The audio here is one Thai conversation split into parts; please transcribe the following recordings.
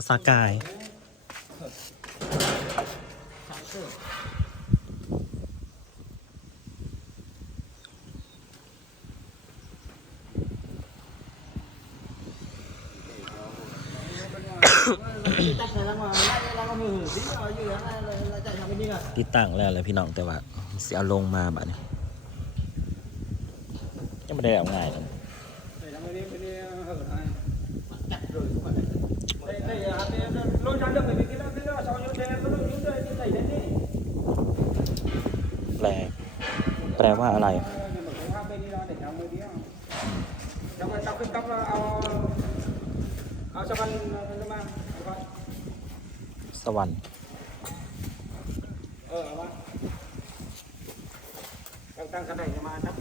ภาษกาย ติดตั้งแล้วแหละพี่น้องแต่ว่าเสียลงมาแบบนี้ยังไม่ได้เอาง่ายเลย แปลแปลว่าอะไรสวรรค์เออมตั้งตั้งขนาดมาครับ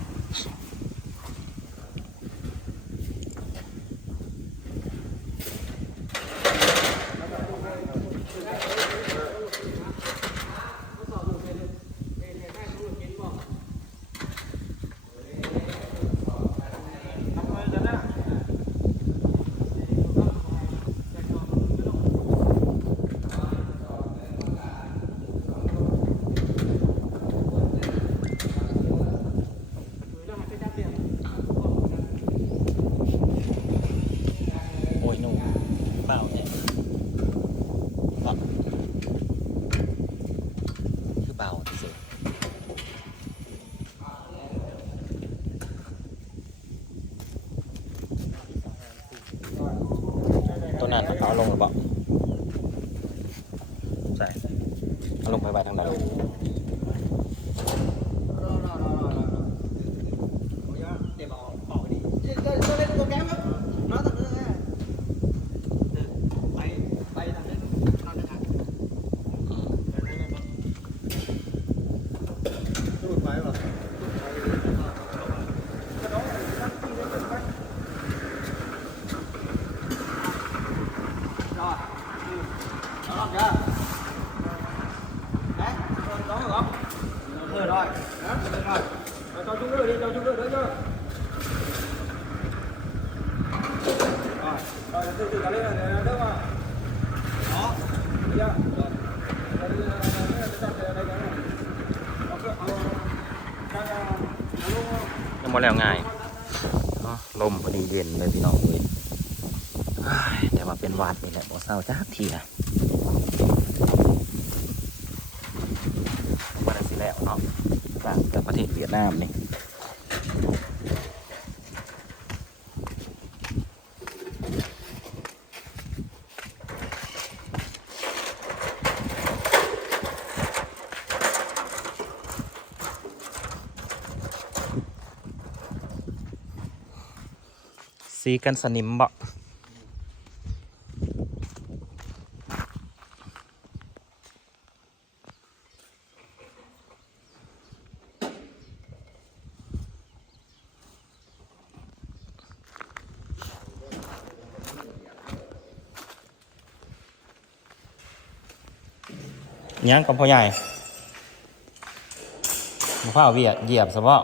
เอาลงหรือเปล่าใช่เอาลงไปไว้ทางไหน ยังบ่แล้วง่ายลมพอดีเย็นเลยพี่น้องเลยแต่ว่าเป็นวัดนี่แหละบ่เศร้าจ้าทีนะว่าได้สิแล้วเนาะจากประเทศเวียดนามนี่ สีกันสนิมบ่ยังกับพ่อใหญ่มะพร้าวเวียดเหยียบซะบ่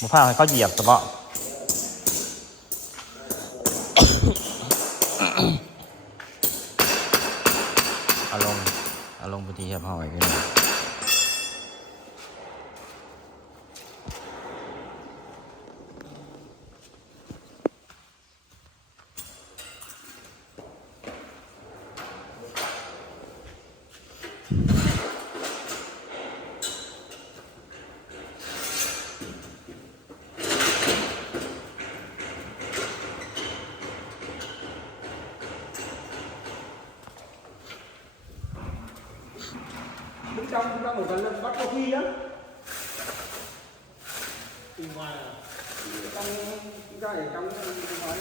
มะพร้าวให้เขาเหยียบซะบ่อ ที่เฮียบห้อยพี่น้อง Tìm hoài à? Trong, chúng ta để trong cái gói.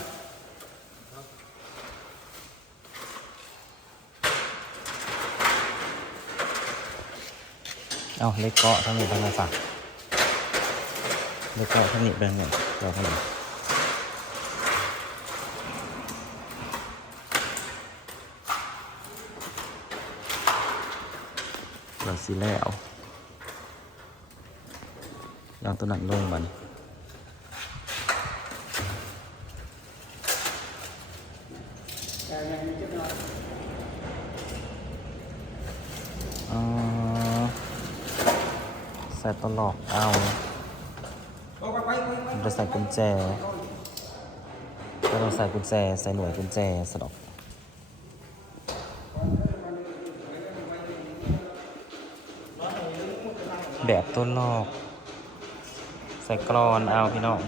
Ờ, lấy cọ xong rồi ra sẵn. Lấy cọ thân nhịp lên rồi, rồi không được. เราสิแล้ว ยางตัวนั้นลงมันแต่ยังมีเจ็บหน่อยอ๋อใส่ตลอกเอาโอ้ไปไปไปไปผมจะใส่กุญแจก็ต้องใส่กุญแจ ใส่หน่วยกุญแจสะดอกแบบตัวลอก ใส่กรอนเอาพี่น้อง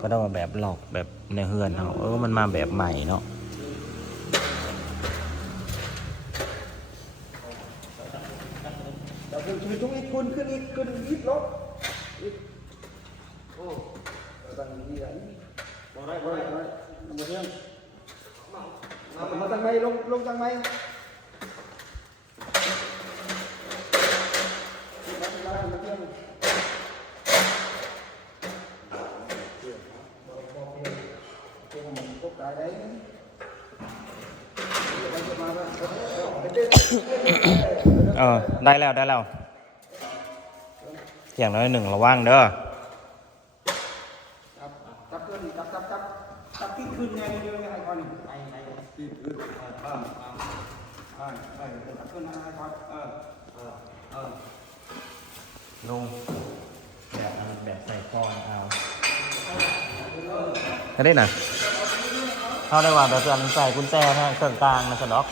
ก็ต้องมาแบบหลอกแบบในเฮือนเขาเออมันมาแบบใหม่เนาะเดี๋ยวคุณช่วยคุณขึ้นอีกขึ้นอีกลบโอ้ตั้งดีอะบ่ได้บ่ได้บ่ได้มาตั้งไหนลงลงตั้งไหมาตั้งไหนมาเที่ยงพวกกายได้ เออ ได้แล้วได้แล้วอย่างน้อยหนึ่งระว่างเด้อจับจับขึ้นจับจับจับจับที่ขึ้นไงเดี๋ยวให้ก่อนไปไปที่ขึ้นเออเออเออจับขึ้นให้ก่อนเออเออเออลงแบบแบบใส่กรอนเอาได้น่ะ เขาได้ว่าแบบอันใส่กุญแจทางเครื่องกลางนะสะดอก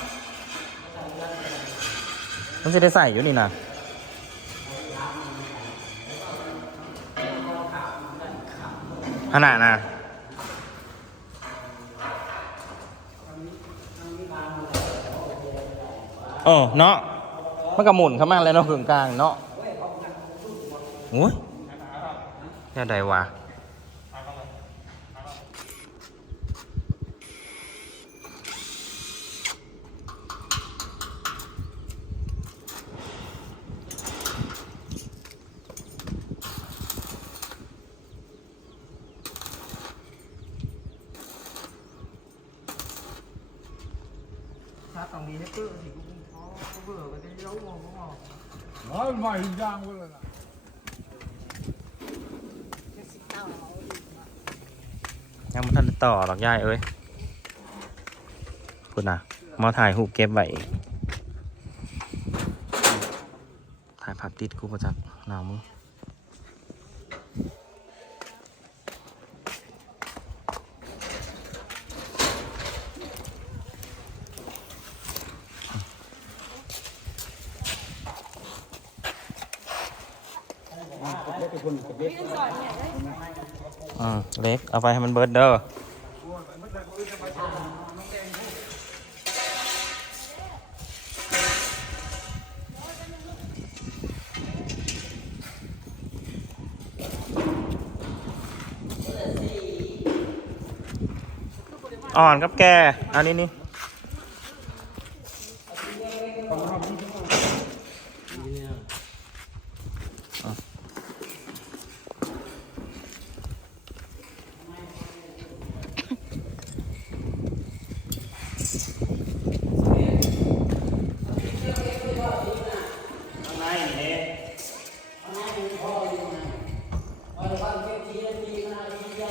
มันจะได้ใส่อยู่นี่นะขนาดนะเออเนาะมันก็หมุนเข้ามาแล้วเนาะเครื่องกลางเนาะโอ้ยแค่ใดวะ ยังไม่ทันต่อหรอกยายเอ้ยคุณน่ะ มาถ่ายรูปเก็บไว้ถ่ายภาพติดกูประจักหนาวมึง เล็กคนเล็ก อืม เอาไปให้มันเบิร์ดเด้ออ่อนครับแกอันนี้นี่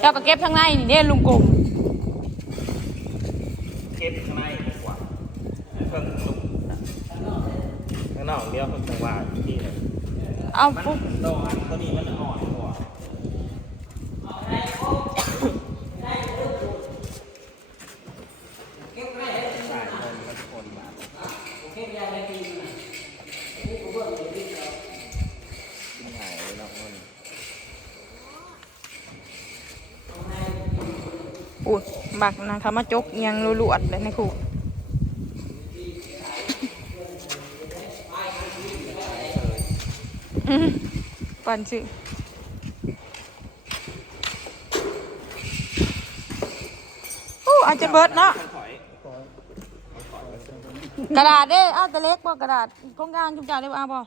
จ้าก็เก็บทั้งในนี่เด้ลุงกลมเก็บข้างในดีกว่าเครื่องลุกข้างนอกเดียวเครื่องจังหวะที่เลยเอามันปุ๊บ โดนตัวนี้มันอ่อนกว่าสายคนมันคนมากินหายเลยเนาะคน อุ้ยบักนะเขามาจกยังรวดๆเลยในคู่อืมปั่นสิอู้อาจจะเบิดเนาะถอยกระดาษเด้อ้าวแต่เล็กบ่กระดาษกงกลางจุ่มจ่าได้บ่อ้าวบ่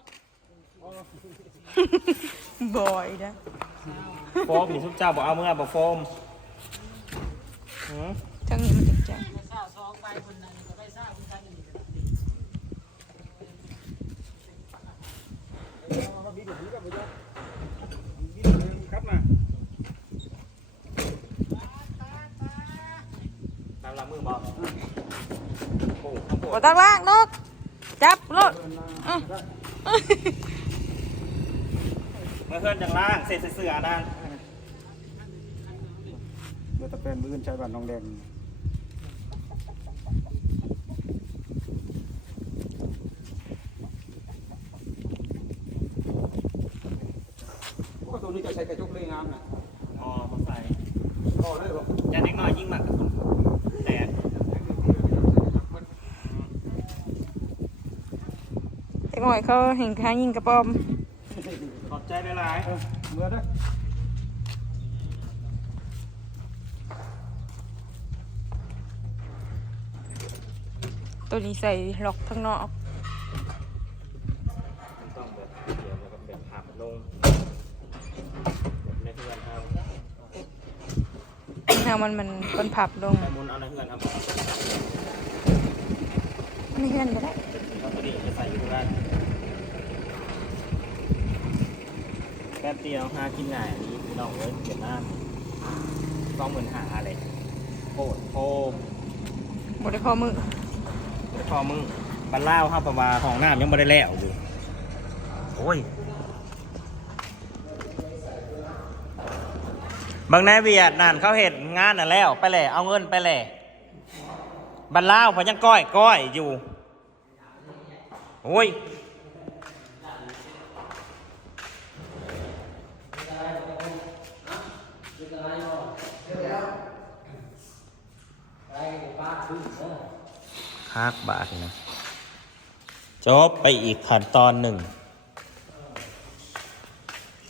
บ่อยนะโฟมนี่ทุกเจ้าบอกเอาเมื่อบอกโฟมหืม ทั้งนี้มันติดใจครับมาามลำมือบอกโอ้ข้างบบ่นต้องล่างดอกจับรถอื้อเมื่อเพื่อนจังล่างเสร็จเสือด้าน เมื่อตะเป็นมื้อใช้บ้านน้องแดงก็ตัวนี้จะใช้กระจกเลยงามนะอ๋อมาใส่พอเลยบอกยันเล็กน้อยยิ่งมากกับคุณแต่ไอ้หน่อยเขาเห็นค้ายิงกระป๋อมขอบใจได้หลายเออเมื่อได้ ตัวนี้ใส่ล็อกข้างนอกมันต้องแบบเดี๋ยวแล้วก็แบบหักลงในเพื่อนทถ้ามันมันมันผับลงำแต่มุนเอาในเพื่อนทำไม่เห็นก็ได้เขาตัวนี้จะใส่อยู่ได้แป๊บเดียวหากินง่ายอันนี้พี่น้องเอ้ยเปลี่ยนหน้าสองหมื่นหาอะไรโคตรโคมบได้พอมือ พอมึงบันเล่าห้าประมาห้องน้ำยังไม่ได้แล้วอยู่โอ้ยบางนายเวียดนั่นเขาเห็นงานน่ะแล้ว ไปแหล่เอาเงินไปแหล่บันเล่าพอยังก้อยก้อยอยู่ โอ้ย ฮักบาทนะจบไปอีกขั้นตอนหนึ่ง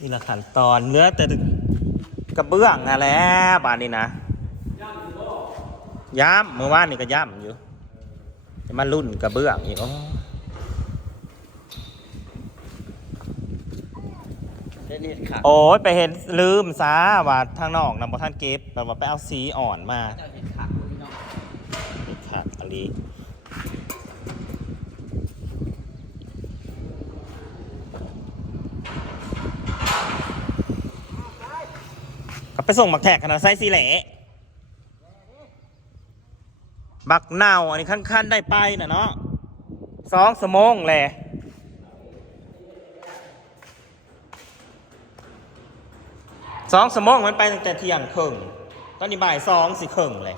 นี่ละขั้นตอนเหลือแต่กระเบื้องอะแหล้วบาทนี้นะย้ำเมื่อวานนี่ก็ย้ำอยู่จะมารุ่นกระเบื้องอีกโอ้เล่นเห็ดขาดโอ้ยไปเห็นลืมซาว่าทางนอกนำบท่านเก็บแบบว่าไปเอาสีอ่อนมาเจ้าเห็ดขาดพี่น้องนี่ค่ะอลี ไปส่งบักแทกขนาดไซส์สีแหล่บักเน่าอันนี้ขั้นๆได้ไปนะเนาะสองสมองแหละสองสมองมันไปตั้งแต่เที่ยงครึ่งตอนนี้บ่ายสองสิครึ่งเลย